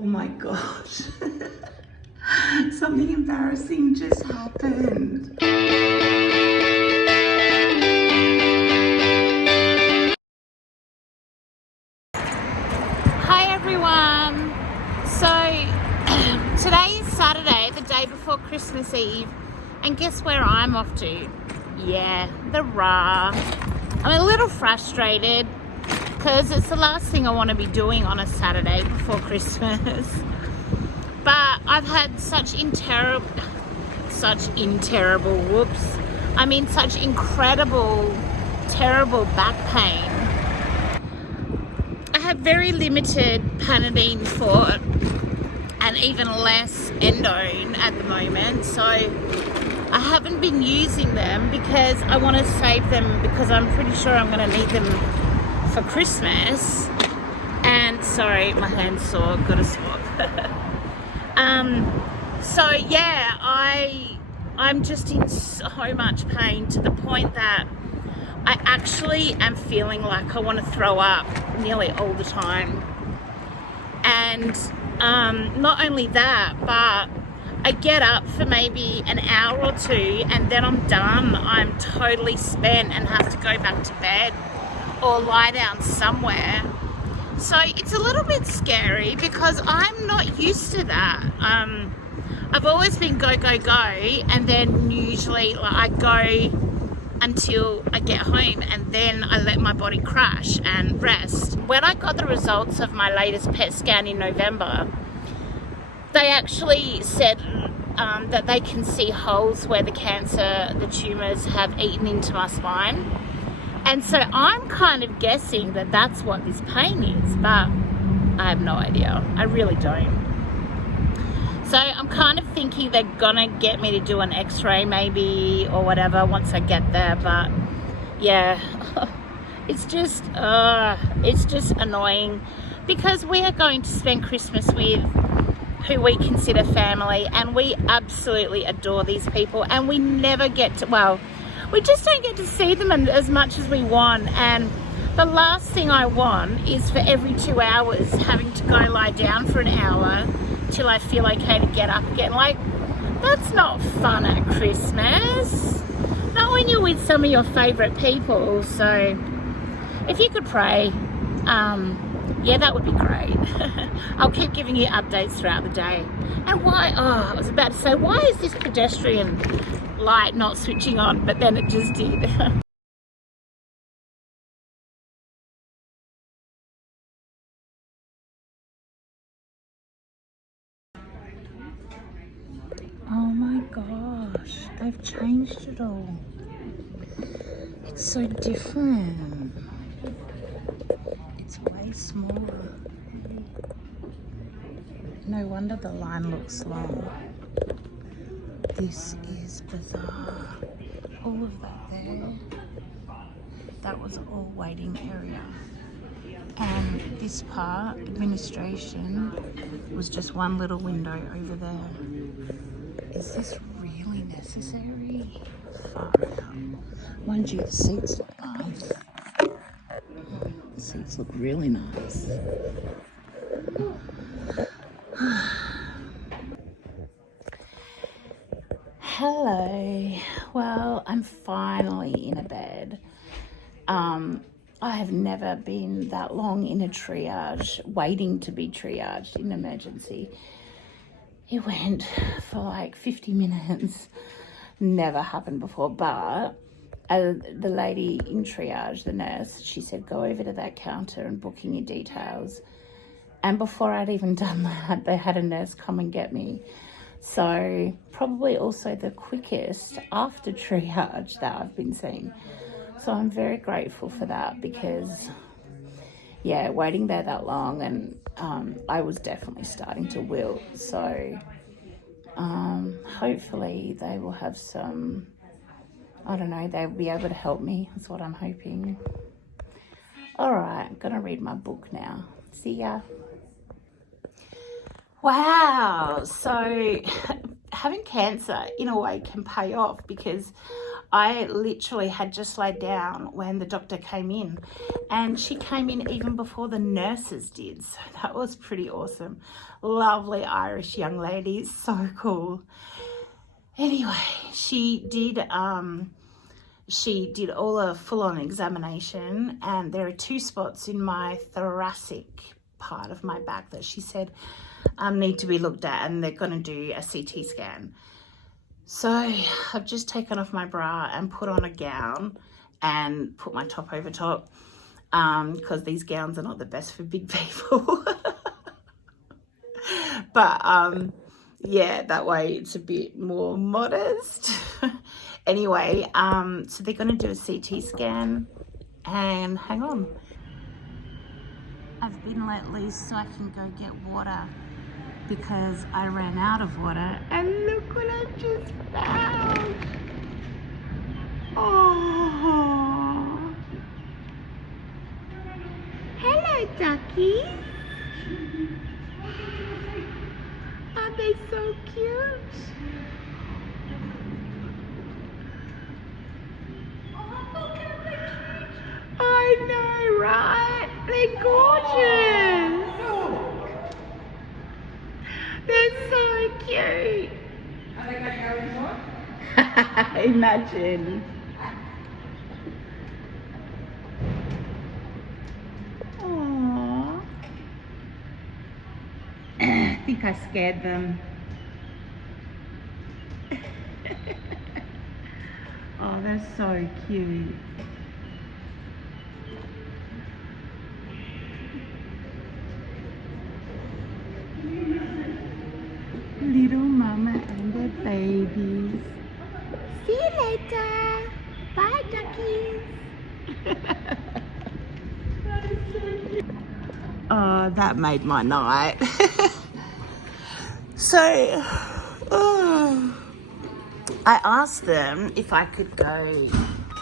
Oh my gosh. Something embarrassing just happened. Hi everyone. So today is Saturday, the day before Christmas Eve, and guess where I'm off to? Yeah, the RAH. I'm a little frustrated because it's the last thing I want to be doing on a Saturday before Christmas. But I've had such incredible terrible back pain. I have very limited Panadine for it and even less endone at the moment, so I haven't been using them because I want to save them because I'm pretty sure I'm going to need them for Christmas. And sorry, my hand's sore, gotta swap. So yeah, I'm just in so much pain to the point that I actually am feeling like I want to throw up nearly all the time. And not only that, but I get up for maybe an hour or two and then I'm done. I'm totally spent and have to go back to bed or lie down somewhere. So it's a little bit scary because I'm not used to that. I've always been go, go, go, and then usually I go until I get home and then I let my body crash and rest. When I got the results of my latest PET scan in November, they actually said that they can see holes where the tumours have eaten into my spine. And so I'm kind of guessing that that's what this pain is, but I have no idea. I really don't. So I'm kind of thinking they're gonna get me to do an x-ray maybe or whatever once I get there, but yeah, it's just annoying because we are going to spend Christmas with who we consider family and we absolutely adore these people, and we never get to, well, we just don't get to see them as much as we want. And the last thing I want is for every 2 hours having to go lie down for an hour till I feel okay to get up again. Like, that's not fun at Christmas. Not when you're with some of your favourite people. So if you could pray, yeah, that would be great. I'll keep giving you updates throughout the day. And why, I was about to say, why is this pedestrian light not switching on? But then it just did. Oh my gosh, they've changed it all. It's so different. It's way smaller. No wonder the line looks long. This is bizarre. All of that there, that was all waiting area. And this part, administration, was just one little window over there. Is this really necessary? Far out. Mind you, the seats look nice. The seats look really nice. Hello. Well, I'm finally in a bed. I have never been that long in a triage, waiting to be triaged in emergency. It went for like 50 minutes. Never happened before, but the lady in triage, the nurse, she said, go over to that counter and book in your details. And before I'd even done that, they had a nurse come and get me. So probably also the quickest after triage that I've been seeing. So I'm very grateful for that because, yeah, waiting there that long and I was definitely starting to wilt. So hopefully they will have some, I don't know, they'll be able to help me. That's what I'm hoping. All right, I'm going to read my book now. See ya. Wow, so having cancer in a way can pay off because I literally had just laid down when the doctor came in, and she came in even before the nurses did. So that was pretty awesome. Lovely Irish young lady, so cool. Anyway, she did all a full-on examination, and there are 2 spots in my thoracic part of my back that she said need to be looked at, and they're going to do a CT scan. So I've just taken off my bra and put on a gown and put my top over top, because these gowns are not the best for big people. But yeah, that way it's a bit more modest. Anyway, so they're going to do a CT scan, and hang on. I've been let loose so I can go get water because I ran out of water, and look what I've just found. Oh, hello duckies. Are they so cute? I know, right? They're gorgeous. They're so cute. Are they going to go inside? Imagine. Aww. I think I scared them. Oh, they're so cute. Little mama and the babies. See you later. Bye, duckies. That is so cute. Oh, that made my night. So, I asked them if I could go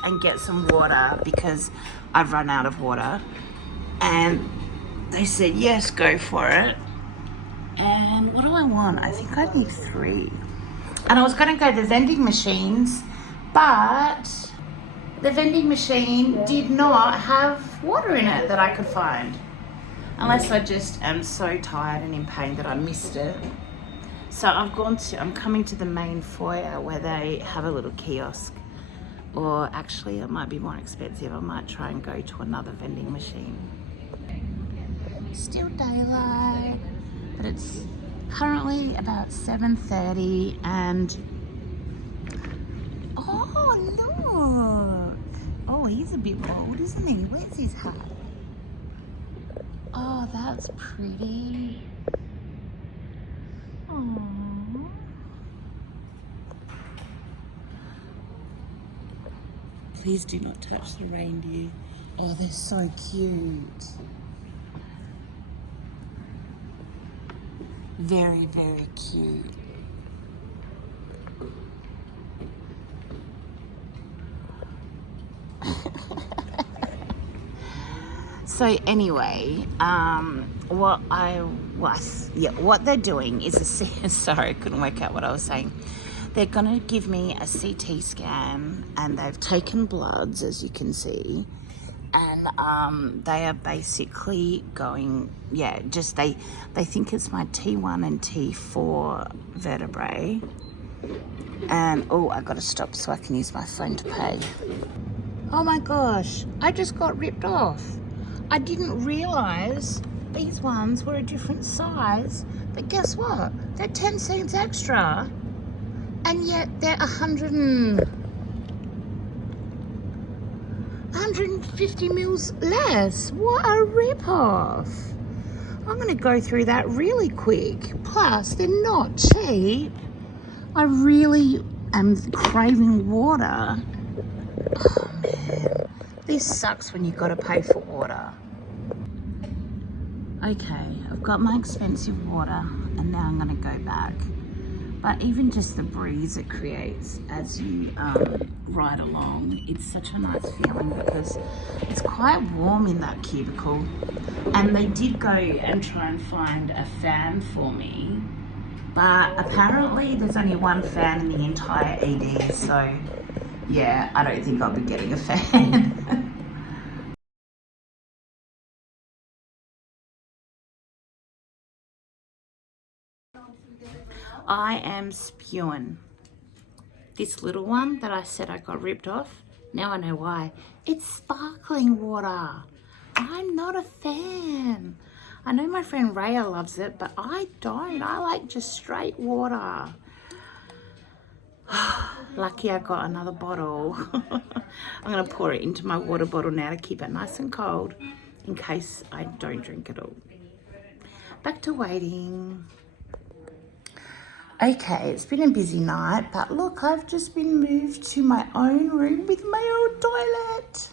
and get some water because I've run out of water. And they said, yes, go for it. And what do I want? I think I need 3. And I was going to go to the vending machines, but the vending machine did not have water in it that I could find. Unless I just am so tired and in pain that I missed it. So I'm coming to the main foyer where they have a little kiosk. Or actually, it might be more expensive. I might try and go to another vending machine. Still daylight. But it's currently about 7:30, and oh look! Oh, he's a bit bold, isn't he? Where's his hat? Oh, that's pretty. Aww. Please do not touch the reindeer. Oh, they're so cute. Very, very cute. So anyway, what they're doing is sorry, I couldn't work out what I was saying. They're gonna give me a CT scan, and they've taken bloods, as you can see. And they are basically going, they think it's my T1 and T4 vertebrae. And, oh, I gotta stop so I can use my phone to pay. Oh my gosh, I just got ripped off. I didn't realize these ones were a different size, but guess what? They're 10 cents extra, and yet they're 150 mils less. What a rip-off. I'm going to go through that really quick. Plus, they're not cheap. I really am craving water. Oh, man. This sucks when you've got to pay for water. Okay, I've got my expensive water, and now I'm going to go back. But even just the breeze it creates as you ride along, it's such a nice feeling because it's quite warm in that cubicle. And they did go and try and find a fan for me, but apparently there's only one fan in the entire ED, so yeah, I don't think I'll be getting a fan. I am spewing. This little one that I said I got ripped off, now I know why. It's sparkling water. I'm not a fan. I know my friend RAH loves it, but I don't. I like just straight water. Lucky I got another bottle. I'm gonna pour it into my water bottle now to keep it nice and cold in case I don't drink it all. Back to waiting. Okay, it's been a busy night, but look, I've just been moved to my own room with my own toilet.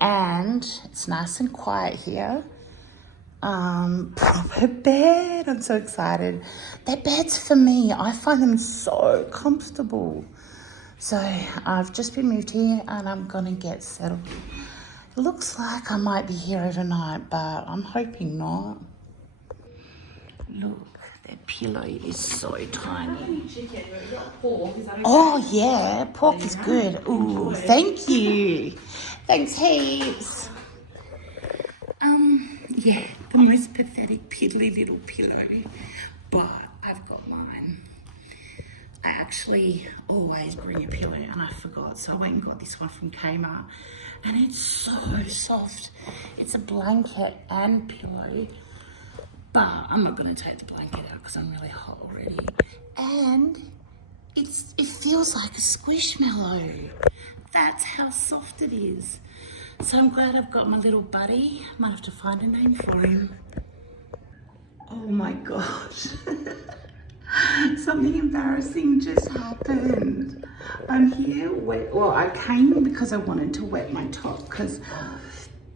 And it's nice and quiet here. Proper bed. I'm so excited. They're beds for me. I find them so comfortable. So I've just been moved here and I'm gonna get settled. It looks like I might be here overnight, but I'm hoping not. Look, that pillow is so tiny. Oh yeah, pork is good. Ooh, thank you. Thanks heaps. Yeah, the most pathetic piddly little pillow, but I've got mine. I actually always bring a pillow and I forgot, so I went and got this one from Kmart and it's so soft. It's a blanket and pillow, but I'm not going to take the blanket out because I'm really hot already. And it feels like a squishmallow. That's how soft it is. So I'm glad I've got my little buddy. Might have to find a name for him. Oh my gosh. Something embarrassing just happened. I'm here well, I came because I wanted to wet my top because,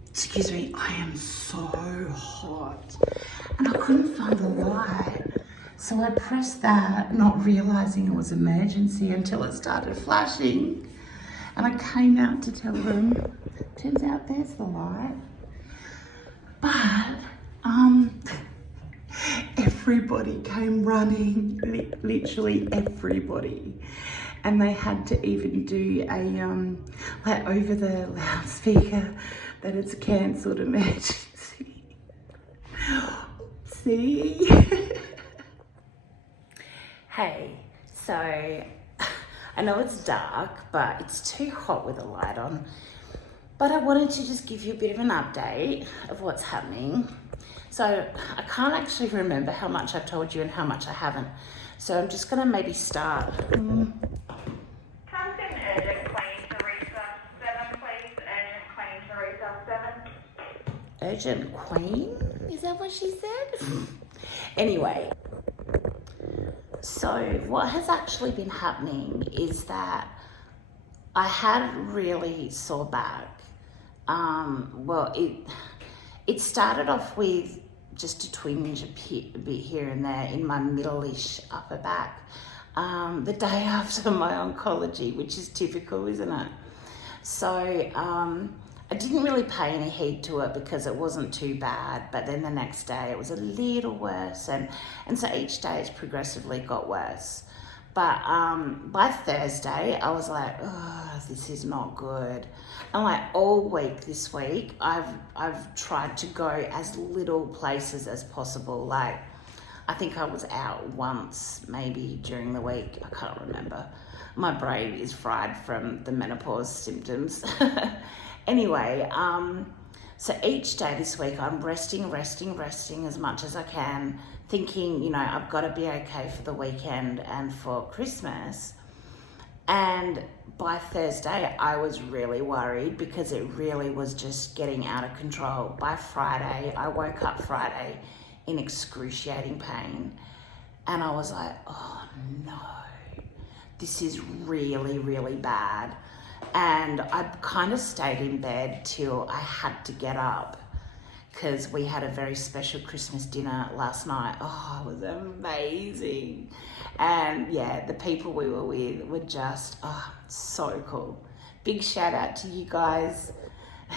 excuse me, I am so hot and I couldn't find the light. So I pressed that, not realizing it was emergency until it started flashing. And I came out to tell them, turns out there's the light. But, everybody came running, literally everybody. And they had to even do a, like over the loudspeaker, that it's a cancelled emergency. See? Hey, so I know it's dark, but it's too hot with the light on. But I wanted to just give you a bit of an update of what's happening. So I can't actually remember how much I've told you and how much I haven't. So I'm just gonna maybe start. Urgent claim to recess 7, please. Urgent claim to recess 7. Urgent Queen? Is that what she said? Anyway, so what has actually been happening is that I had really sore back. Well, it started off with just a twinge a bit here and there in my middle-ish upper back the day after my oncology, which is typical, isn't it? So I didn't really pay any heed to it because it wasn't too bad, but then the next day it was a little worse, and so each day it's progressively got worse. But by Thursday, I was like, oh, this is not good. And like all week this week, I've tried to go as little places as possible. Like, I think I was out once, maybe during the week. I can't remember. My brain is fried from the menopause symptoms. Anyway, so each day this week, I'm resting as much as I can, thinking, you know, I've got to be okay for the weekend and for Christmas. And by Thursday, I was really worried because it really was just getting out of control. By Friday, I woke up Friday in excruciating pain. And I was like, oh no, this is really, really bad. And I kind of stayed in bed till I had to get up because we had a very special Christmas dinner last night. Oh, it was amazing. And yeah, the people we were with were just, oh, so cool. Big shout out to you guys.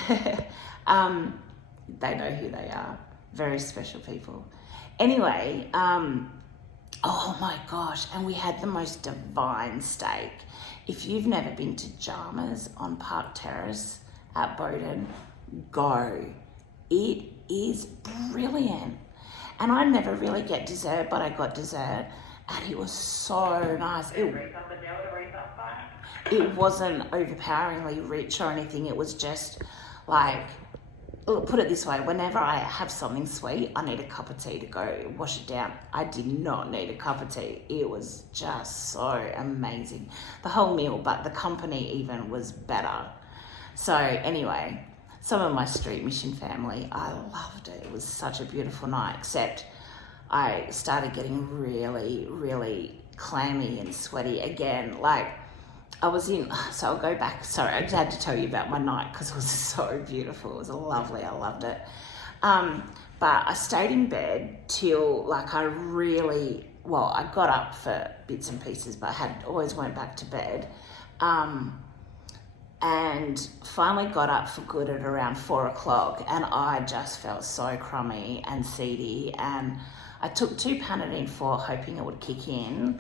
They know who they are. Very special people. Anyway, oh my gosh, and we had the most divine steak. If you've never been to Jammers on Park Terrace at Bowden, go. It is brilliant. And I never really get dessert, but I got dessert and it was so nice. It wasn't overpoweringly rich or anything. It was just like, put it this way, whenever I have something sweet, I need a cup of tea to go wash it down. I did not need a cup of tea. It was just so amazing. The whole meal, but the company even was better. So anyway, some of my Street Mission family, I loved it. It was such a beautiful night, except I started getting really, really clammy and sweaty again. Like, I was in, so I'll go back. Sorry, I had to tell you about my night because it was so beautiful. It was lovely. I loved it. But I stayed in bed till like I got up for bits and pieces, but I always went back to bed. And finally got up for good at around 4 o'clock, and I just felt so crummy and seedy. And I took 2 Panadine 4, hoping it would kick in.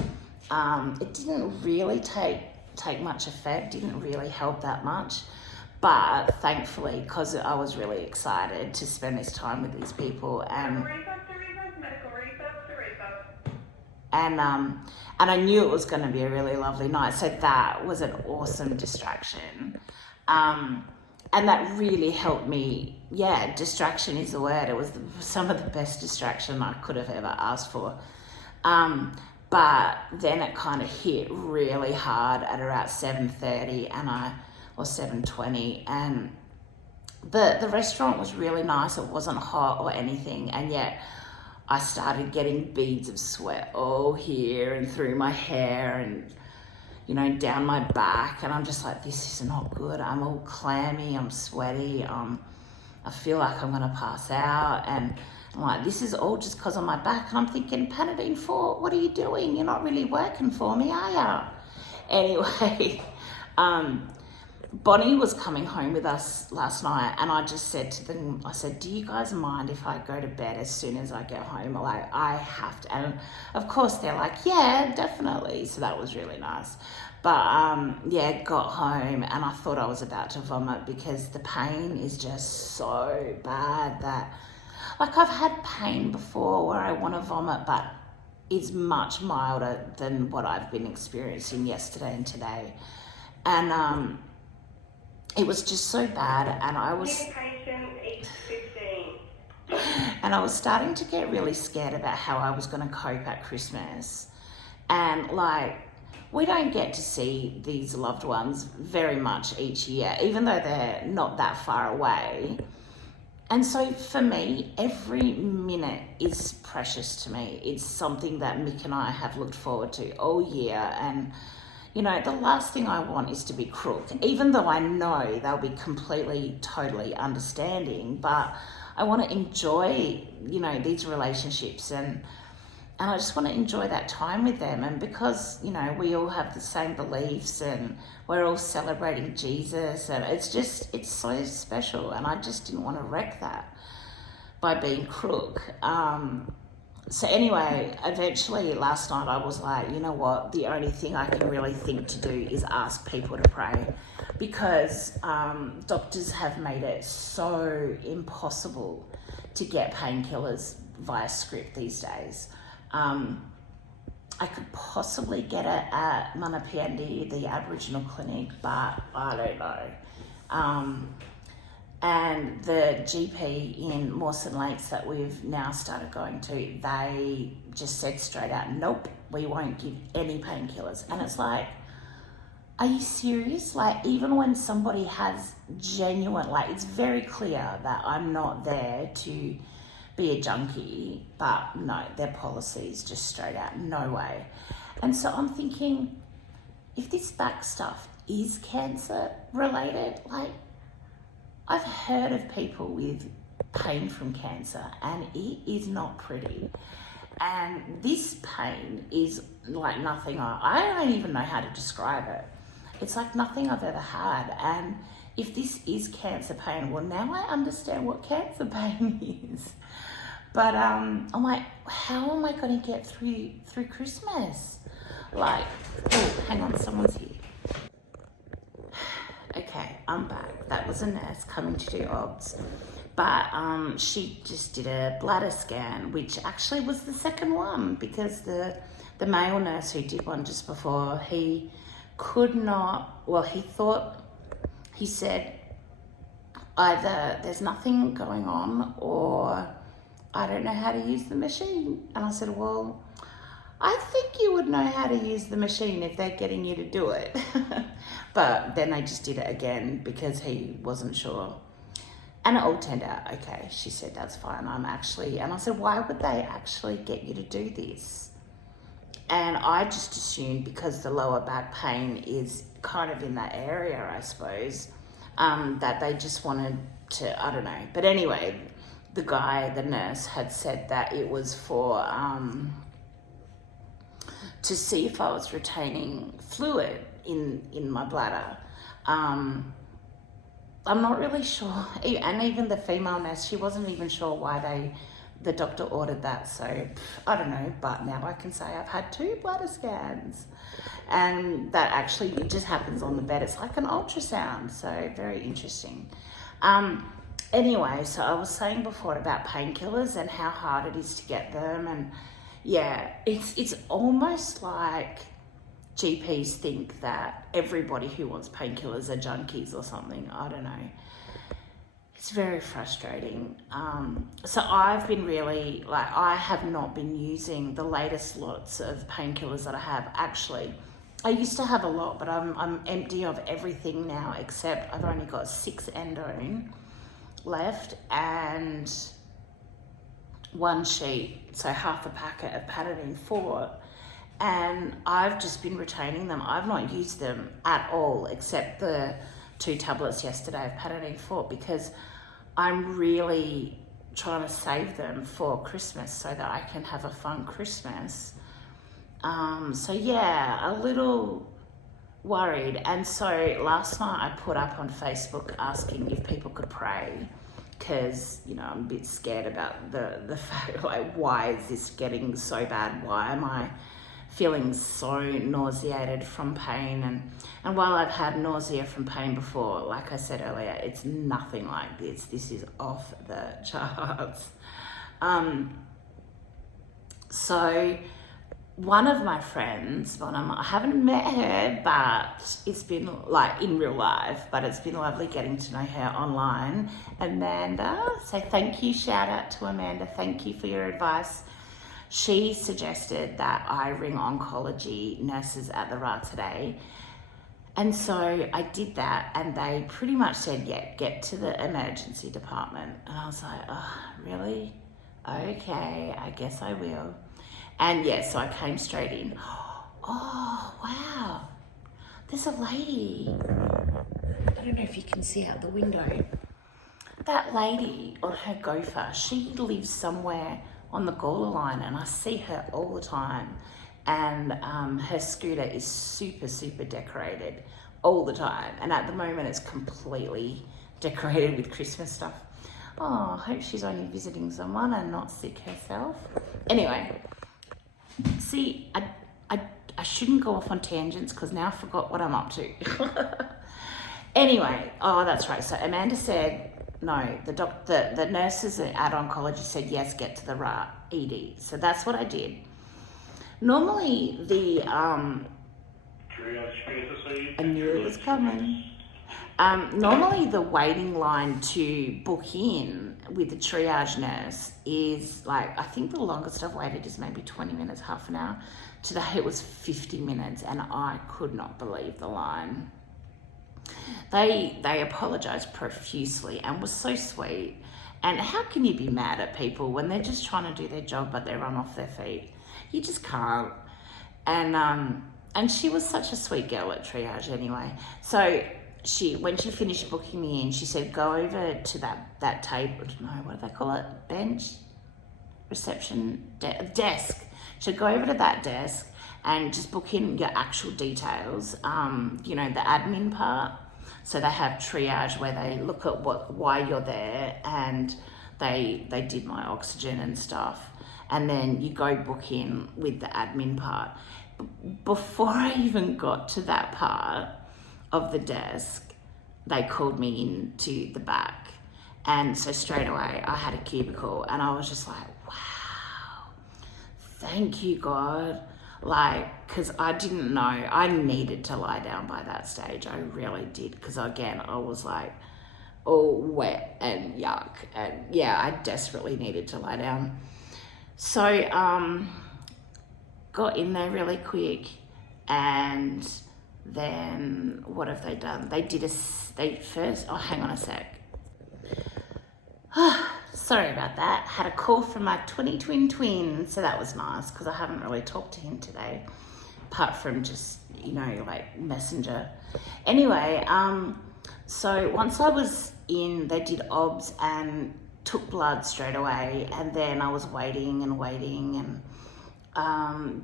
It didn't really take much effect, didn't really help that much, but thankfully, because I was really excited to spend this time with these people, and I knew it was going to be a really lovely night, so that was an awesome distraction, and that really helped me. Yeah, distraction is the word. It was some of the best distraction I could have ever asked for. But then it kind of hit really hard at around 7:30 or 7:20, and the restaurant was really nice. It wasn't hot or anything, and yet I started getting beads of sweat all here and through my hair and, you know, down my back, and I'm just like, this is not good. I'm all clammy, I'm sweaty, I feel like I'm gonna pass out, and I'm like, this is all just because of my back. And I'm thinking, Panadine 4, what are you doing? You're not really working for me, are you? Anyway, Bonnie was coming home with us last night, and I just said to them, I said, do you guys mind if I go to bed as soon as I get home? Like, I have to. And of course they're like, yeah, definitely. So that was really nice. But yeah, got home and I thought I was about to vomit because the pain is just so bad that, like, I've had pain before where I want to vomit, but it's much milder than what I've been experiencing yesterday and today. And it was just so bad, and I was starting to get really scared about how I was going to cope at Christmas. And like, we don't get to see these loved ones very much each year, even though they're not that far away. And so for me, every minute is precious to me. It's something that Mick and I have looked forward to all year. And, you know, the last thing I want is to be crook, even though I know they'll be completely, totally understanding. But I want to enjoy, you know, these relationships, and I just want to enjoy that time with them. And because, you know, we all have the same beliefs and we're all celebrating Jesus, and it's so special. And I just didn't want to wreck that by being crook. So anyway, eventually last night I was like, you know what, the only thing I can really think to do is ask people to pray, because doctors have made it so impossible to get painkillers via script these days. I could possibly get it at Manapiandi, the Aboriginal clinic, but I don't know. And the GP in Mawson Lakes that we've now started going to, they just said straight out, nope, we won't give any painkillers. And it's like, are you serious? Like, even when somebody has genuine, like, it's very clear that I'm not there to be a junkie, but no, their policy is just straight out, no way. And so I'm thinking, if this back stuff is cancer related, like, I've heard of people with pain from cancer, and it is not pretty. And this pain is like nothing, I don't even know how to describe it. It's like nothing I've ever had. And if this is cancer pain, well, now I understand what cancer pain is. But I'm like, how am I going to get through Christmas? Like, oh, hang on, someone's here. Okay, I'm back. That was a nurse coming to do obs. But she just did a bladder scan, which actually was the second one, because the male nurse who did one just before, he could not, well, he said either there's nothing going on or I don't know how to use the machine. And I said, well, I think you would know how to use the machine if they're getting you to do it. But then they just did it again because he wasn't sure. And it all turned out okay. She said, that's fine. And I said, why would they actually get you to do this? And I just assumed because the lower back pain is kind of in that area, I suppose, that they just wanted to, I don't know. But anyway, the nurse had said that it was for, to see if I was retaining fluid in my bladder. I'm not really sure. And even the female nurse, she wasn't even sure why the doctor ordered that. So I don't know, but now I can say I've had 2 bladder scans, and that actually it just happens on the bed. It's like an ultrasound, so very interesting. Anyway, so I was saying before about painkillers and how hard it is to get them, and yeah, it's almost like GPs think that everybody who wants painkillers are junkies or something. I don't know. It's very frustrating. So I've been really, I have not been using the latest lots of painkillers that I have. Actually, I used to have a lot, but I'm empty of everything now, except I've only got 6 endone left and 1 sheet, so half a packet of Patadine Fort. And I've just been retaining them. I've not used them at all, except the 2 tablets yesterday of Patadine Fort, because I'm really trying to save them for Christmas so that I can have a fun Christmas. So yeah, a little worried. And so last night I put up on Facebook asking if people could pray, because, you know, I'm a bit scared about the fact, like, why is this getting so bad? Why am I feeling so nauseated from pain? And while I've had nausea from pain before, like I said earlier, it's nothing like this. This is off the charts. So one of my friends, I haven't met her, but it's been like in real life, but it's been lovely getting to know her online. Amanda, so thank you, shout out to Amanda. Thank you for your advice. She suggested that I ring oncology nurses at the RAH today. And so I did that, and they pretty much said, yeah, get to the emergency department. And I was like, oh, really? Okay, I guess I will. And yeah, so I came straight in. Oh, wow. There's a lady. I don't know if you can see out the window. That lady on her gopher, she lives somewhere on the Gawler line, and I see her all the time. And her scooter is super, super decorated all the time. And at the moment, it's completely decorated with Christmas stuff. Oh, I hope she's only visiting someone and not sick herself. Anyway, see, I shouldn't go off on tangents because now I forgot what I'm up to. Anyway, oh, that's right. So Amanda said, no, the nurses at oncology said, yes, get to the RAH ED. So that's what I did. Normally the, I knew it was coming. Normally the waiting line to book in with the triage nurse is like, I think the longest I've waited is maybe 20 minutes, half an hour. Today it was 50 minutes and I could not believe the line. They apologized profusely and was so sweet. And how can you be mad at people when they're just trying to do their job but they run off their feet? You just can't. And she was such a sweet girl at triage anyway. So when she finished booking me in, she said, go over to that table, no, what do they call it? Bench? Reception? Desk. She said, go over to that desk and just book in your actual details, you know, the admin part. So they have triage where they look at why you're there, and they did my oxygen and stuff. And then you go book in with the admin part. Before I even got to that part of the desk, they called me into the back. And so straight away I had a cubicle, and I was just like, wow, thank you, God. Like, because I didn't know, I needed to lie down by that stage. I really did, because again, I was like all wet and yuck, and yeah, I desperately needed to lie down. So got in there really quick, and then what have they done? They first, oh, hang on a sec. Sorry about that. Had a call from my twin, so that was nice, because I haven't really talked to him today, apart from just, you know, like Messenger. Anyway, so once I was in, they did OBS and took blood straight away, and then I was waiting, and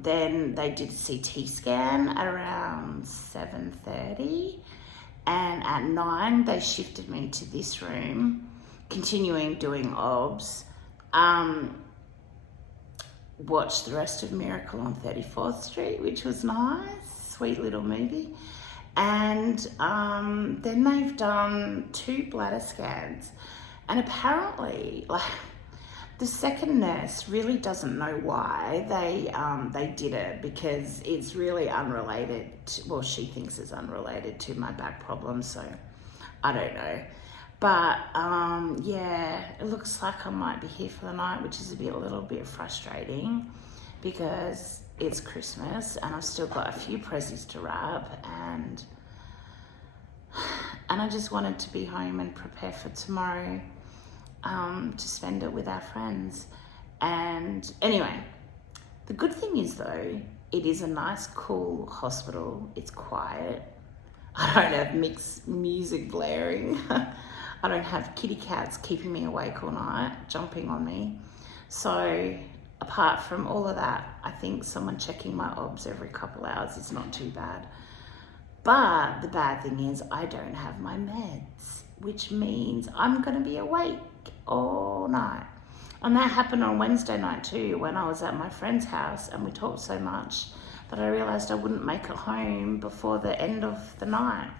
then they did a CT scan at around 7:30, and at 9 they shifted me to this room, continuing doing OBS. Watched the rest of Miracle on 34th Street, which was nice, sweet little movie. And then they've done 2 bladder scans, and apparently, like, the second nurse really doesn't know why they did it, because it's really unrelated to, well, she thinks it's unrelated to my back problem, so I don't know. But yeah, it looks like I might be here for the night, which is a little bit frustrating, because it's Christmas and I've still got a few presents to wrap, and I just wanted to be home and prepare for tomorrow, to spend it with our friends. And anyway, the good thing is though, it is a nice, cool hospital. It's quiet. I don't have mixed music blaring. I don't have kitty cats keeping me awake all night, jumping on me. So apart from all of that, I think someone checking my OBS every couple hours is not too bad. But the bad thing is I don't have my meds, which means I'm gonna be awake all night. And that happened on Wednesday night too, when I was at my friend's house, and we talked so much that I realized I wouldn't make it home before the end of the night.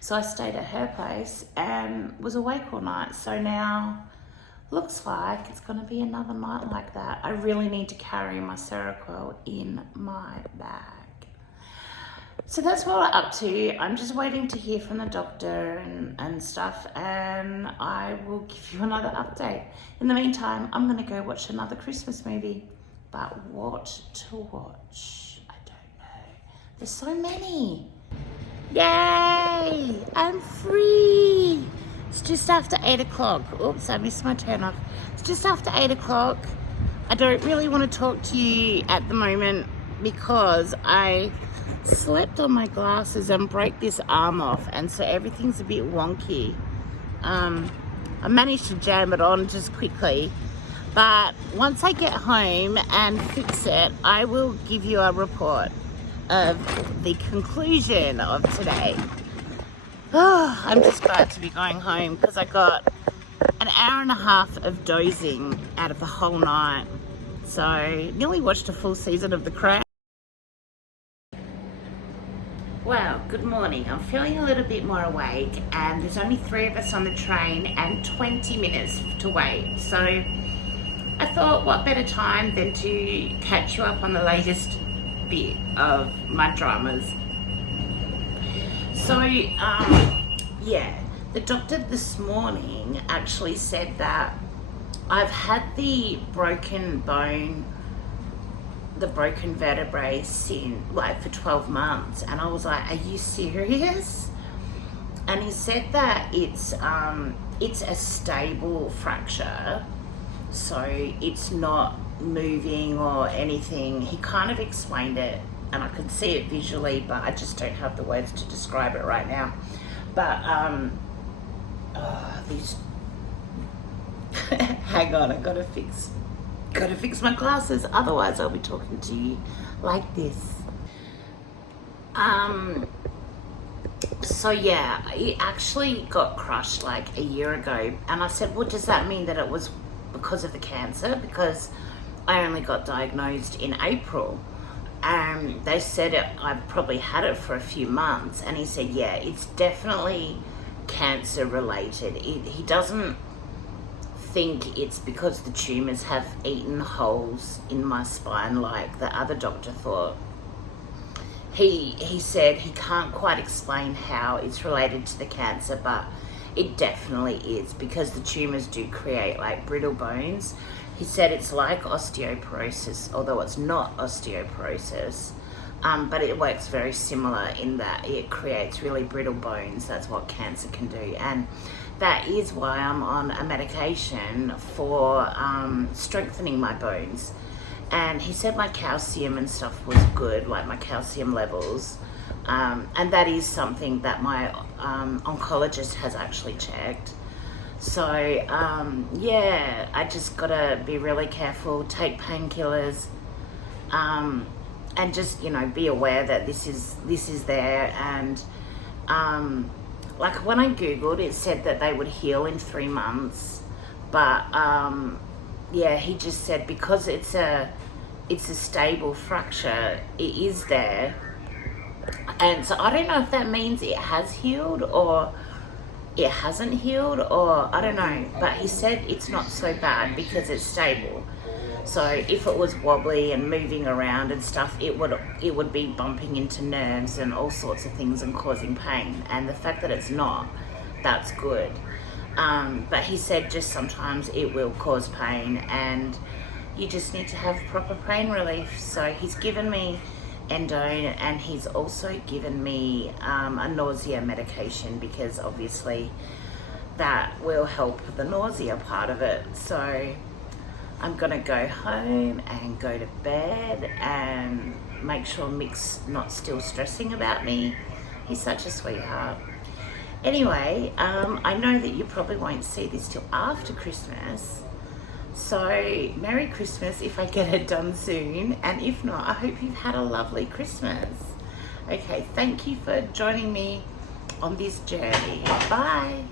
So I stayed at her place and was awake all night. So now looks like it's gonna be another night like that. I really need to carry my Seroquel in my bag. So that's what we're up to. I'm just waiting to hear from the doctor and stuff, and I will give you another update. In the meantime, I'm gonna go watch another Christmas movie. But what to watch? I don't know. There's so many. Yay! I'm free! It's just after 8 o'clock. Oops, I missed my turn off. It's just after 8 o'clock. I don't really want to talk to you at the moment because I slept on my glasses and broke this arm off, and so everything's a bit wonky. I managed to jam it on just quickly, but once I get home and fix it, I will give you a report of the conclusion of today. Oh, I'm just glad to be going home because I got an hour and a half of dozing out of the whole night. So nearly watched a full season of The Crown. Well, good morning. I'm feeling a little bit more awake, and there's only 3 of us on the train and 20 minutes to wait. So I thought, what better time than to catch you up on the latest bit of my dramas. So, yeah, the doctor this morning actually said that I've had the broken bone, the broken vertebrae for 12 months, and I was like, are you serious? And he said that it's a stable fracture, so it's not moving or anything. He kind of explained it, and I can see it visually, but I just don't have the words to describe it right now. But these hang on, I gotta fix my glasses, otherwise I'll be talking to you like this. So yeah, it actually got crushed like a year ago, and I said, well, does that mean that it was because of the cancer? Because I only got diagnosed in April. they said I've probably had it for a few months, and he said, yeah, it's definitely cancer related. He doesn't think it's because the tumours have eaten holes in my spine like the other doctor thought. He said he can't quite explain how it's related to the cancer, but it definitely is, because the tumours do create like brittle bones. He said it's like osteoporosis, although it's not osteoporosis, but it works very similar in that it creates really brittle bones. That's what cancer can do, and that is why I'm on a medication for strengthening my bones. And he said my calcium and stuff was good, like my calcium levels, and that is something that my oncologist has actually checked. So yeah, I just gotta be really careful, take painkillers, and just, you know, be aware that this is there. And like when I googled, it said that they would heal in 3 months, but yeah, he just said because it's a stable fracture, it is there. And so I don't know if that means it has healed or it hasn't healed, or I don't know, but he said it's not so bad because it's stable. So if it was wobbly and moving around and stuff, it would be bumping into nerves and all sorts of things and causing pain. And the fact that it's not, that's good. But he said just sometimes it will cause pain, and you just need to have proper pain relief. So he's given me endone, and he's also given me a nausea medication, because obviously that will help the nausea part of it. So I'm gonna go home and go to bed and make sure Mick's not still stressing about me. He's such a sweetheart. Anyway, I know that you probably won't see this till after Christmas, so Merry Christmas if I get it done soon, and if not, I hope you've had a lovely Christmas. Okay, thank you for joining me on this journey. Bye.